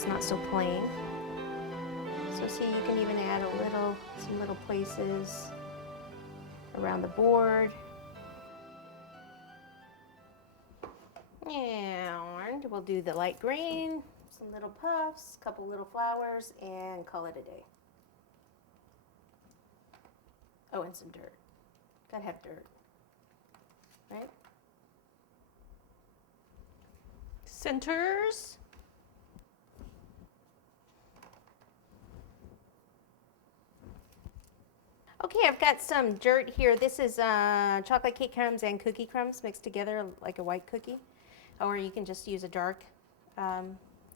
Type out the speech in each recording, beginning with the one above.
it's not so plain. So see, you can even add some little places around the board. And we'll do the light green, some little puffs, a couple little flowers, and call it a day. Oh, and some dirt. Gotta have dirt, right? Centers. Okay, I've got some dirt here. This is chocolate cake crumbs and cookie crumbs mixed together like a white cookie. Or you can just use a dark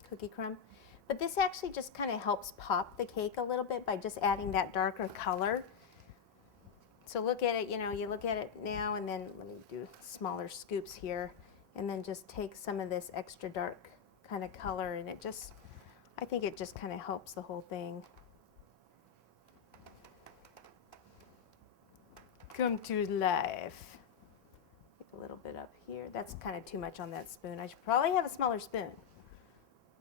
cookie crumb. But this actually just kind of helps pop the cake a little bit by just adding that darker color. So look at it, you look at it now, and then let me do smaller scoops here, and then just take some of this extra dark kind of color, and I think it just kind of helps the whole thing come to life. Get a little bit up here. That's kind of too much on that spoon. I should probably have a smaller spoon.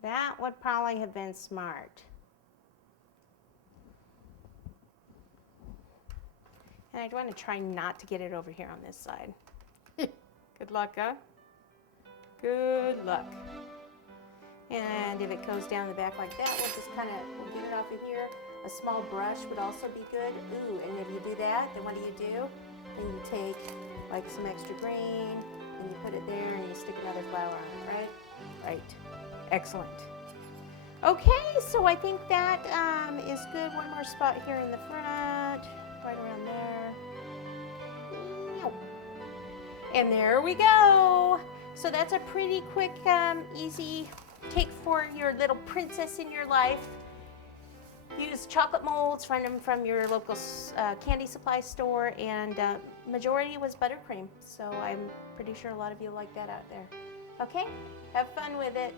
That would probably have been smart. And I want to try not to get it over here on this side. Good luck, huh? Good luck. And if it goes down the back like that, we'll get it off of here. A small brush would also be good. Ooh, and if you do that, then what do? Then you take like some extra green, and you put it there, and you stick another flower on it, right? Right. Excellent. Okay, so I think that is good. One more spot here in the front, right around there. And there we go. So that's a pretty quick, easy cake for your little princess in your life. Use chocolate molds, find them from your local candy supply store, and majority was buttercream. So I'm pretty sure a lot of you like that out there. Okay, have fun with it.